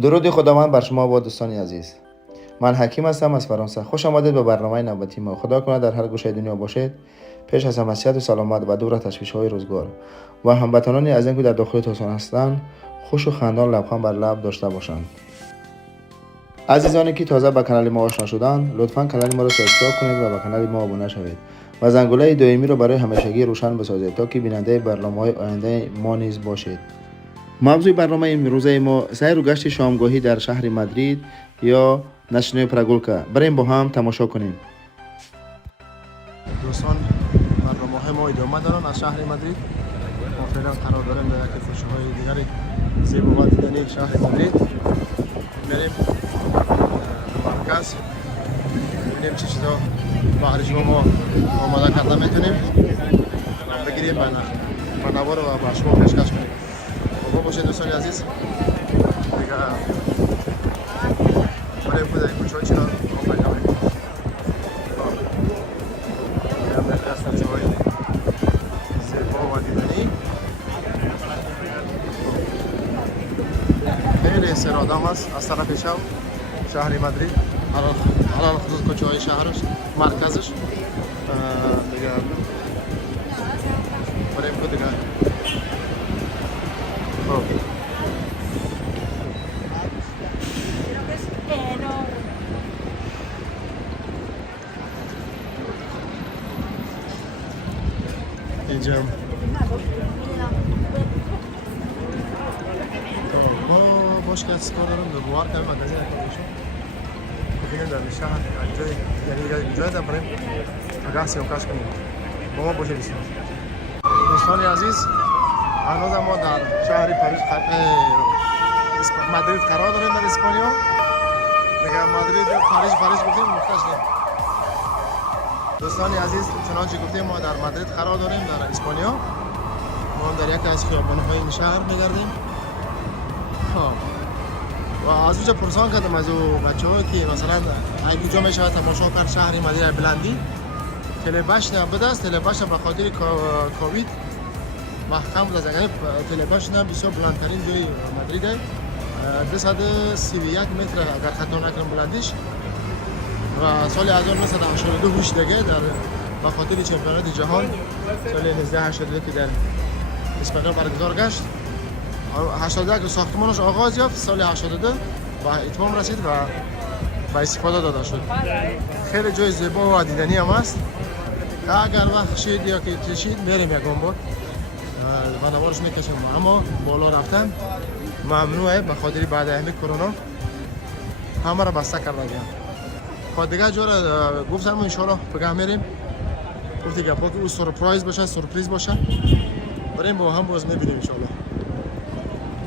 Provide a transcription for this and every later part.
درود خداوند بر شما با دوستان عزیز. من حکیم هستم از فرانسه. خوش آمدید به برنامه نوبتی ما. خدا کنه در هر گوشه دنیا باشید. پیش از همه صحت و سلامت و دور از تشویش‌های روزگار و هموطنانی از این که در داخل تهران هستند خوش و خندان لبخند بر لب داشته باشند. عزیزانی که تازه به کانال ما آشنا شدند لطفاً کانال ما را سابسکرایب کنید و به کانال ما ابونه شوید و زنگوله دائمی را برای همیشگی روشن بسازید تا که بیننده برنامه‌های آینده ما نیز باشید. موضوع برنامه امروز ما سیر و گشت شامگاهی در شهر مادرید یا نشنه پراگولکا. بریم با هم تماشا کنیم. دوستان برنامه ما ادامه دارن از شهر مادرید. ما فعلا قرار داریم در یک فروشگاه دیگری زیبا و دیدنی شهر مادرید. بریم مرکز ببینیم چه چیزا بهرش ما آماده کرده میتونیم بگیریم و نوار رو با شما پیشکش کنیم. با باشید دوستان عزیز. دیگه بریم خود کوچه های چرا ما پیدا میکنیم. بریم از کوچه های زیبا و دیدنی. خیلی سرادام است از طرف شهر مادرید. حالا خصوص کوچه های شهرش مرکزش دیگه بریم خود دیگه. اینجا باش که از کار دارم دوبار کمی مگزین اکادیشون ببینیم در شهر جای در بریم اگه سیوکاش کنیم با ما باشه بسیم. دوستان عزیز هنوز ما در شهر مادرید قرار داریم در اسپانیا. دیگه مادرید پاریس گفتیم مختلف نیم. دوستان عزیز چنانچه گفتیم ما در مادرید قرار داریم در اسپانیا. ما در یکی از خیابان‌های این شهر می‌گردیم. و از اونجا پرسان کردم از بچه‌ها که مثلا اینجا میشه تماشا کرد شهر مادرید بلندی. تلباش نبوده است. تلباش به خاطر کووید محکم بود. یعنی تلباش نه بسیار بلندترین جای مادریده. 231 متر اگر خطا نکنم بلندیش. و سال 1982 هوش دیگه در به خاطر چمپیونات جهان سال 1982 که در اسپانیا برگزار گشت. 81 که ساختمانش آغاز یافت. سال 82 به اتمام رسید و به استفاده داده شد. خیلی جای زیبا و دیدنی هم است. اگر وقت شید یا که کشید میریم یکم بار و نوارش میکشیم. اما بالا رفتن ممنوعه به خاطر بعد همین کرونا همه را بسته کرده گیا. خب دیگه جا را گفتم ان شاء الله پگاه میریم. گفتی که پاک او سورپرایز باشه بریم با هم باز میبینیم ان شاء الله.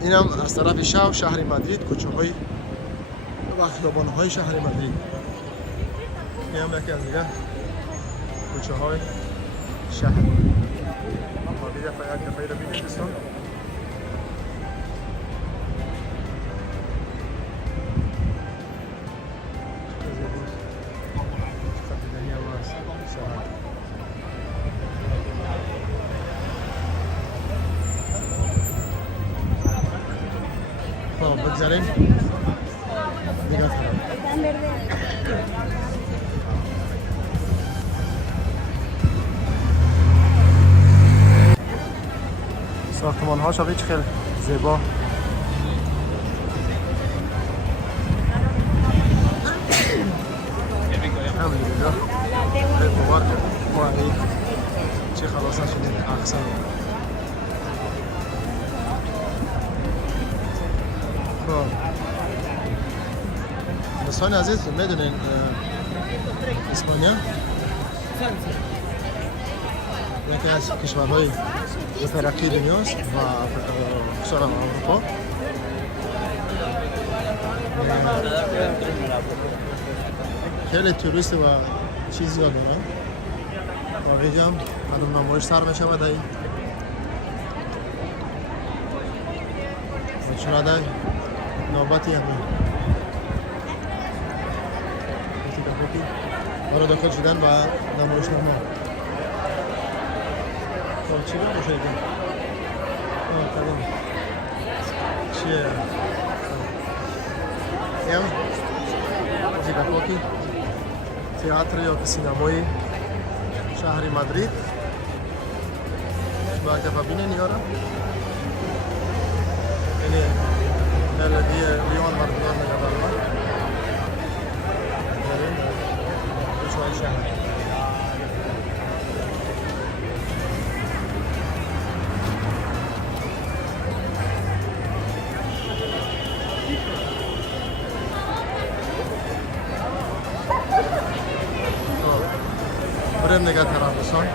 اینم از طرف شهر مادرید کوچه های و خیابان های شهر مادرید. این هم یکی از دیگه کوچه های شهر. ما دیگه فقط که ببینیم دوستان. بگذاریم دیگه ساختمان ها شاید خیلی زیبا. الحمدلله خیلی مبارک ما این چه خلاص شدیم احسن. دوستان عزیز میدونین اسپانیا یکی از کشورهای مترقی دنیاست و خصوصا اروپا. خیلی توریست و چیز زیاد دارن و اینجا هم الان نمایش سر میشه و دایی شده نوبتی همین برای داخل شدن و نمایش نامه. خب چی باشه دیگه؟ کدام چیه؟ ام موزیکا فوکی تئاتر یا سینمایی شهر مادرید شما که ببینید یارا یعنی الذي لیون مردم نگذارم بریم شوی شهر بریم نگاه طرابلسان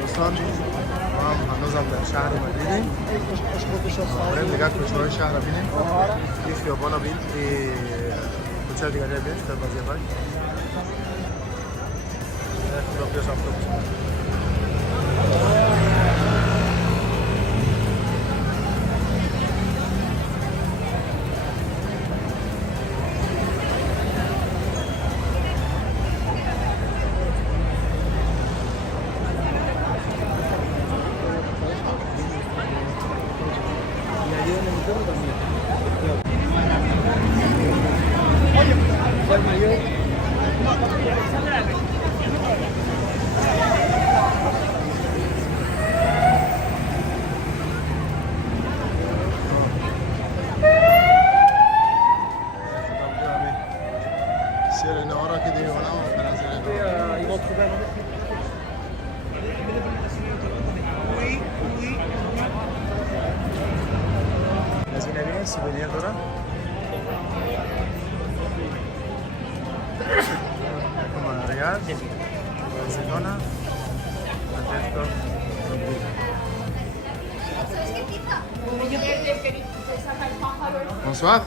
دوستان ما هم هنوزم در شهر مادریدیم بریم نگاه کوچه‌های شهر رو بینیم این خیابان رو بین این کوچه دیگه رو بین در بازی باید خیابیش اتوبوس سوفينير دورا como Real, Barcelona, Atlético Bonsoir.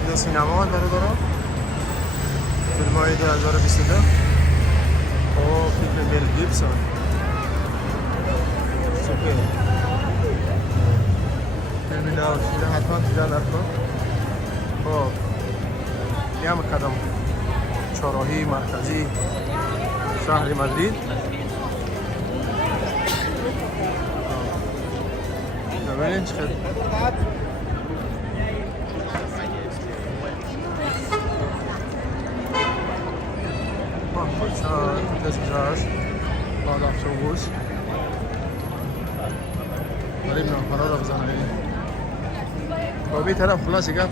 اینجا سینما برادران فیلم‌های 2022 او فیلم میل گیبسون سوپر فیلم نوشیده حتما دیدن ارکن خب یه قدم چهارراهی مرکزی شهر مادرید ببینید چقدر تسجاز بعد اتوبوس بریم نامپرا رو بزنیم با بی طرف خلاص گفت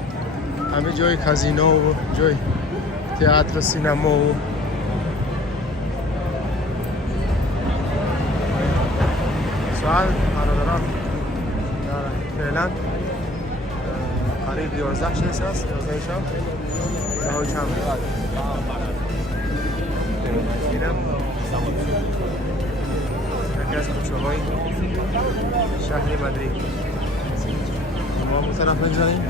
همه جای کازینو و جای تئاتر سینما و سوال برادران فعلا قریب 11 شیست است 11 شب دهوی چند اینم یکی از کوچه‌های شهر مادرید ما به طرف بگذاریم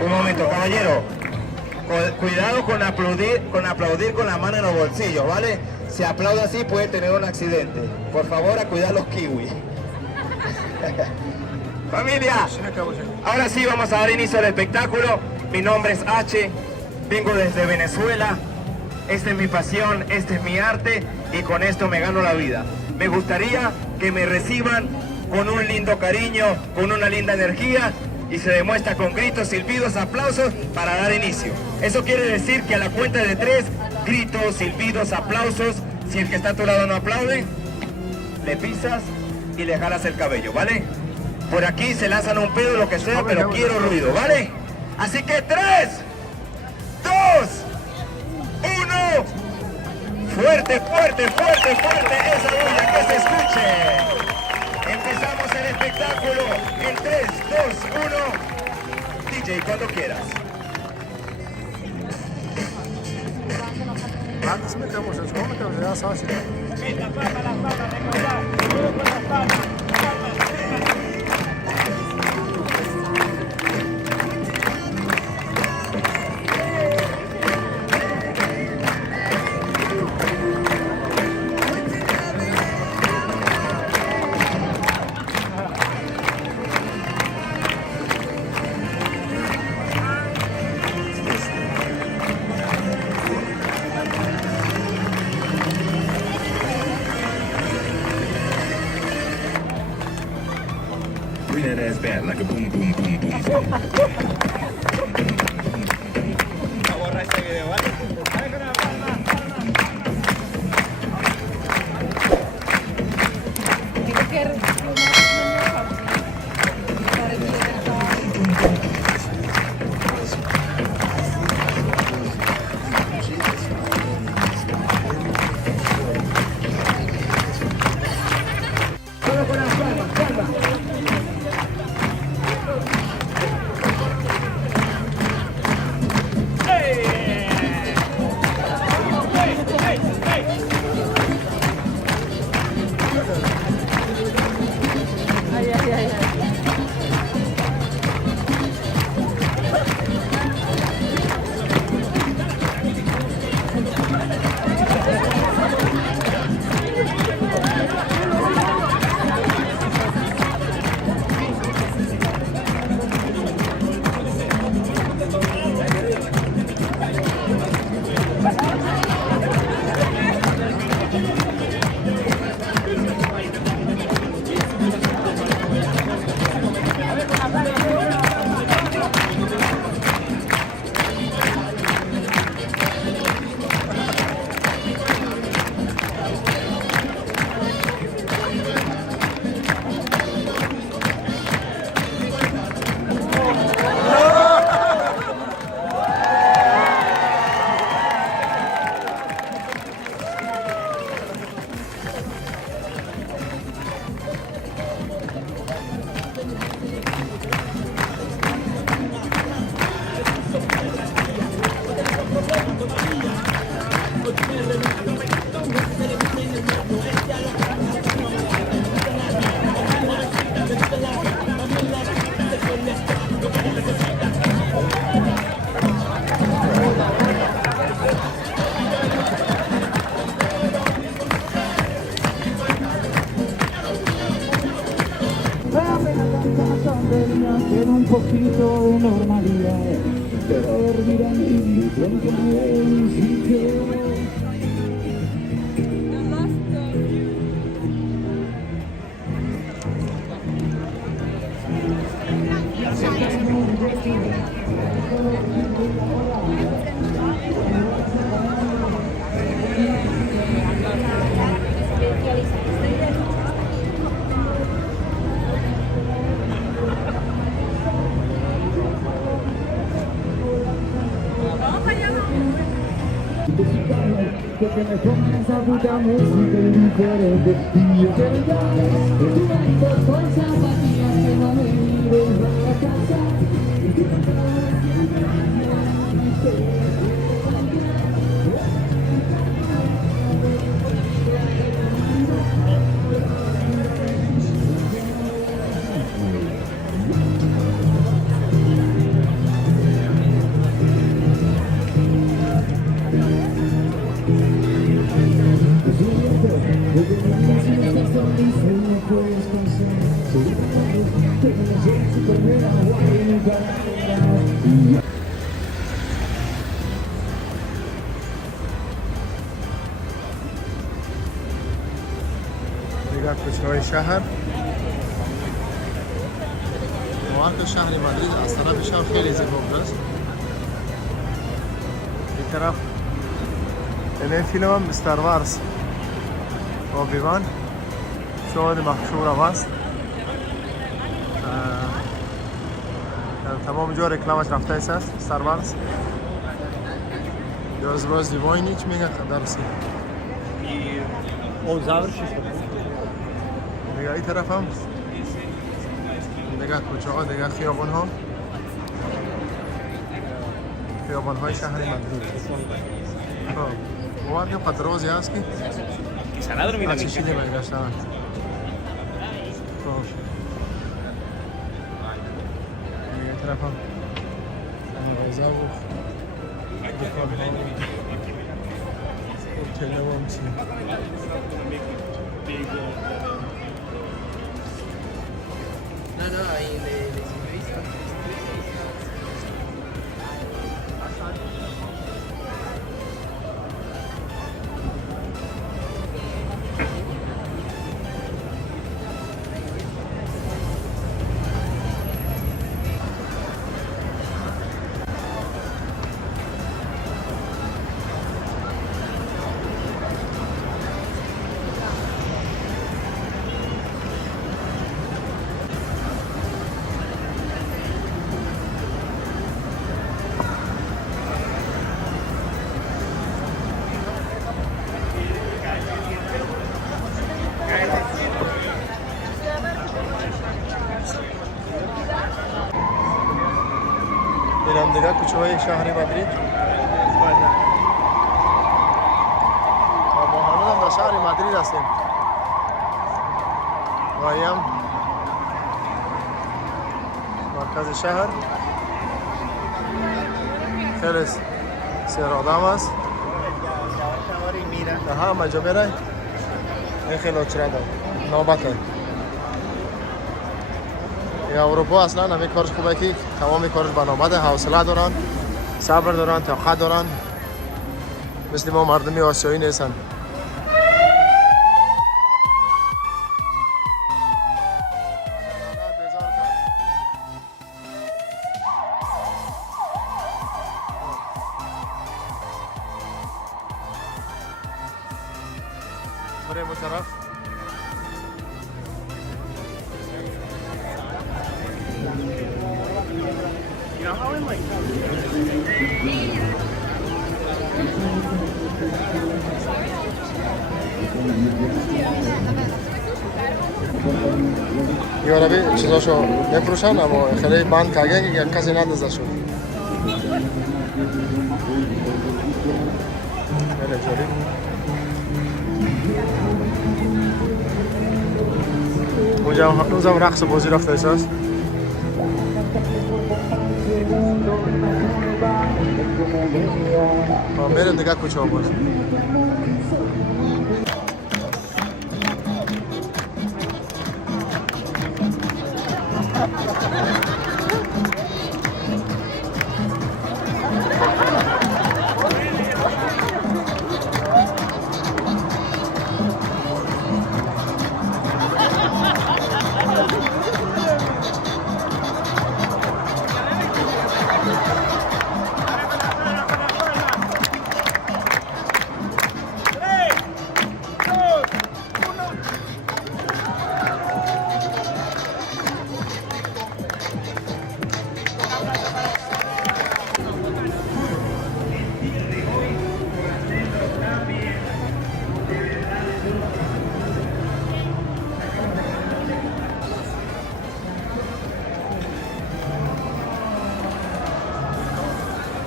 Un momento, caballero. Cuidado con aplaudir con la mano en los bolsillos, ¿vale? Si aplaude así puede tener un accidente. Por favor, a cuidar los kiwis. Familia, ahora sí vamos a dar inicio al espectáculo. Mi nombre es H, vengo desde Venezuela. esta es mi pasión, este es mi arte y con esto me gano la vida. Me gustaría que me reciban con un lindo cariño, con una linda energía y se demuestra con gritos, silbidos, aplausos para dar inicio. Eso quiere decir que a la cuenta de 3, gritos, silbidos, aplausos. Si el que está a tu lado no aplaude, le pisas y le jalas el cabello, ¿vale? Por aquí se lanzan un pedo, lo que sea, pero quiero ruido, ¿vale? Así que 3, 2, 1. Fuerte, fuerte, fuerte, fuerte esa bulla, que se escuche. Empezamos el espectáculo en 3, 2, 1. DJ, cuando quieras. Antes metemos el show, metemos ya sabes. La palma, recordad, todo con las palmas. Bring that ass back like a boom, boom, boom, boom. Borra este video, ¿vale? Dale con la palma. Solo con las palmas, palmas. Quiero un poquito de normalidad, pero dormir a mí pronto no es un sitio. Que me pongan esa puta música diferente y yo quiero ya tu marido con zapatillas que no me lleven a la casa y que me دیگر کوچه‌های شهر. مارک شهر مادرید از طرف شهر خیلی زیبا است. این طرف این فیلم هم مستر وارز با بیوان شاهد مشهور هم است. تمام جا رکلامش رفته است مستر وارز. باز دیواین هیچ میگه درسی. O završi što دیگه این طرف هم دیگه کوچه ها دیگه خیابان ها، خیابان های شهر مادرید. خب باور که قطرازی هست که se nadro mira چه چیزی برگشتن. خب دیگه این طرف هم مغازه و دکان ها هتل ها هم چی. No, ahí de ciclista. این هم دیگه کوچه های شهر مادرید. ما هنوز هم در شهر مادرید هستیم و این هم مرکز شهر. خیلی سیر آدم است. در همه جا میره. این خیلی چرا دارد نوبته. یا اروپا اصلا همه کارش خوبه که تمام کارش برنامه ده، حوصله دارن، صبر دارن، طاقت دارن. مثل ما مردمی آسیایی نیستن. بریم اون طرف. یه عربی چیزاشو میفروشن اما خیلی بند کردن که کسی ندازه شد. خیلی جالب. اونجا هم رقص بازی رفته است. میرم دیگه کوچه ها باز.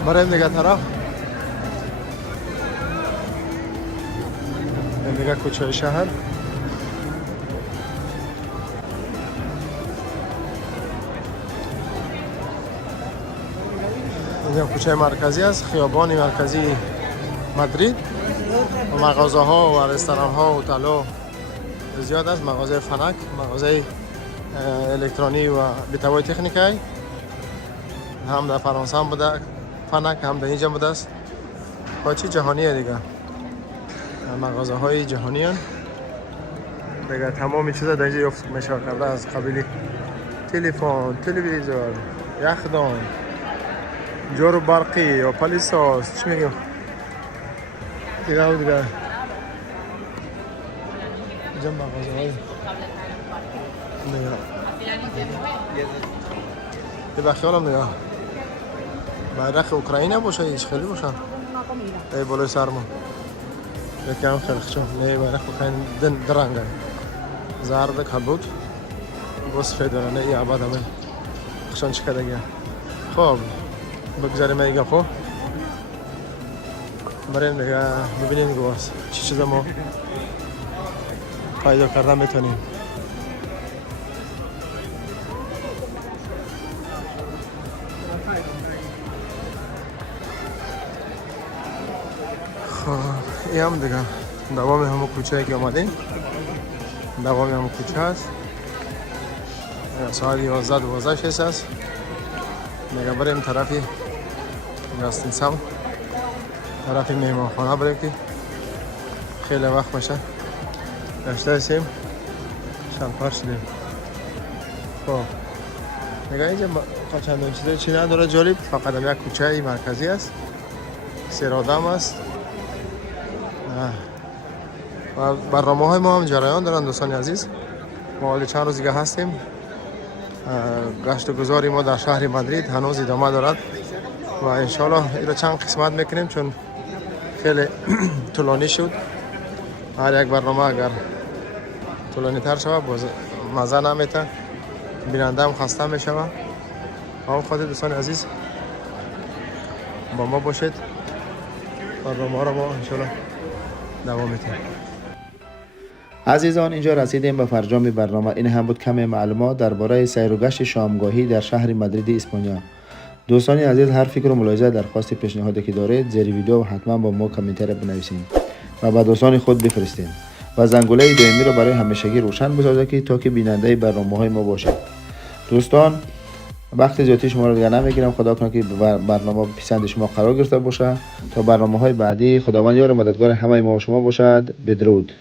بریم دیگه طرف. این دیگه کوچه شهر. اینجا کوچه مرکزی است، خیابان مرکزی مادرید. و مغازه ها و رستوران ها و هتل ها زیاد است. مغازه فنک، مغازه الکترونی و بیتوای تکنیکی هم در فرانسه هم بوده. فنک هم در اینجا بوده است. با چی جهانیه دیگه. مغازه های جهانی هستند. دیگه تمام چیزا در اینجا یافت میشه کرده از قبیل تلفن، تلویزیون، یخدان، جارو برقی یا پلیساس چی میگم دیگه هم دیگه اینجا مغازه های دیگه بخیالم دیگه bayrak Ukrayna باشه هیچ خیلی باشه ای بالای سرما یکم خیلی خوشم نه bayrak Ukrayna درنگه زرد کبود بس فدرانه ای عباد همه خوشان چکه دیگه خب بگذاریم ایگه خب بریم دیگه ببینیم گواز چی چیزا ما پیدا کردن میتونیم این هم دیگه دوام همون کوچه که آمدیم دوام همون کوچه هست ساعت 11-12 هست دیگه بریم طرفی گاستین سم طرفی میهمان خانه بریم که خیلی وقت میشه گشته هستیم شلپر شدیم خب دیگه اینجا چندین چیزای چی نداره جالب فقط هم یک کوچه مرکزی است سرادم است و برنامه های ما هم جریان دارن دوستان عزیز ما حالی چند روز دیگه هستیم گشت و گذاری ما در شهر مادرید هنوز ادامه دارد و انشالله این چند قسمت میکنیم چون خیلی طولانی شد هر یک برنامه اگر طولانی تر شود مزه نمیته بیننده هم خسته میشه و خاطر دوستان عزیز با ما باشید برنامه ها را ما انشالله دوام میتیم عزیزان اینجا رسیدیم به فرجام برنامه. این هم بود کم معلومات درباره سیر و گشت شامگاهی در شهر مادرید اسپانیا. دوستان عزیز هر فکر و ملاحظه درخواست پیشنهادی که دارید زیر ویدیو حتما با ما کامنت بنویسید و به دوستان خود بفرستید و زنگوله دائمی رو برای همیشگی روشن بسازید تا که بیننده برنامه‌های ما باشید. دوستان وقت زیادی شما رو دیگه نمیگیرم. خدا کنه که برنامه پسند شما قرار گرفته باشه. تا برنامه‌های بعدی خداوند یار مددگار همه ما و شما باشد. بدرود.